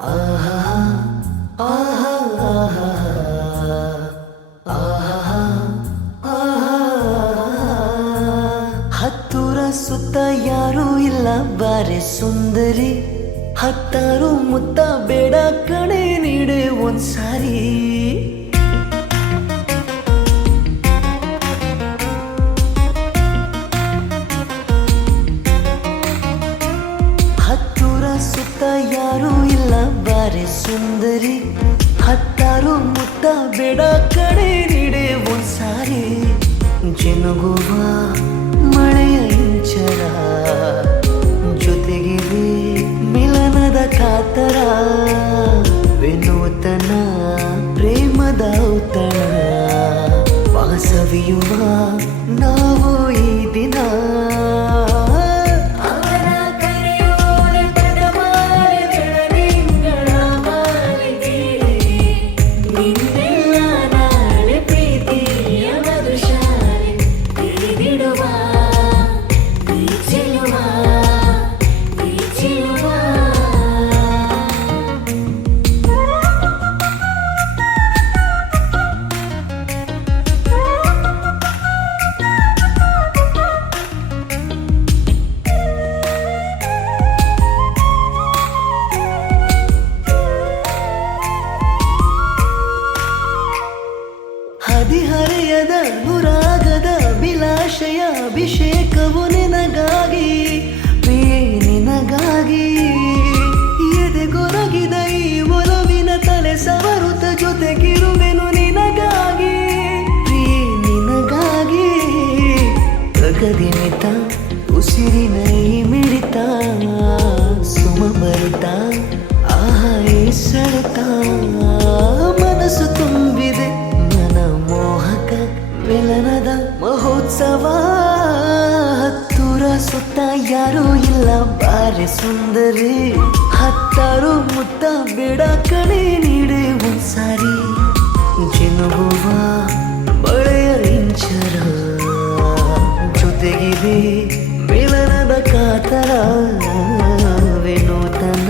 ಹತ್ತೂರ ಸುತ್ತ ಯಾರೂ ಇಲ್ಲ ಬಾರೆ ಸುಂದರಿ, ಹತ್ತಾರು ಮುತ್ತ ಬೇಡ ಕಣೆ ನೀಡೆ ಒಂದ್ಸಾರಿ. ಹತ್ತೂರ ಸುತ್ತ ಯಾರೂ ಇಲ್ಲ ಬಾರೆ ಸುಂದರಿ, ಹತ್ತಾರು ಮುತ್ತ ಬೇಡ ಕಣೆ ನೀಡೆ ಒಂದ್ಸಾರಿ. ಜಿನುಗುವ ಮಳೆಯ ಇಂಚರ ಜೊತೆಗಿದೆ ಮಿಲನದ ಕಾತರ, ವಿನೂತನ ಪ್ರೇಮದ ಔತಣ ವಾಸವಿಯುವ ನಾವು ಈ ದಿನ. ಹದಿಹರೆಯದ ಅನುರಾಗದ ಅಭಿಲಾಷೆಯ ಅಭಿಷೇಕವು ನಿನಗಾಗಿ, ಪ್ರಿಯೇ ನಿನಗಾಗಿ. ಎದೆಗೊರಗಿದ ಈ ಒಲವಿನ ತಲೆ ಸವರುತ ಜೊತೆಗಿರುವೆನು ನಿನಗಾಗಿ, ಪ್ರಿಯೇ ನಿನಗಾಗಿ. ಪ್ರಗದಿಮಿತ ಉಸಿರಿನ ಈ ಮಿಡಿತ ಸುಮ ಬರಿತ ಆಹಾ ಈ ಸೆಳೆತ, ಮನಸ್ಸು ತುಂಬಿದೆ ಮೋಹಕ ಮಿಲನದ ಮಹೋತ್ಸವ. ಹತ್ತೂರ ಸುತ್ತ ಯಾರೂ ಇಲ್ಲ ಬಾರೆ ಸುಂದರಿ, ಹತ್ತಾರು ಮುತ್ತ ಬೇಡ ಕಣೆ ನೀಡೆ ಒಂದ್ಸಾರಿ. ಜಿನುಗುವ ಮಳೆಯ ಇಂಚರ ಜೊತೆಗಿದೆ ಮಿಲನದ ಕಾತರ, ವಿನೂತನ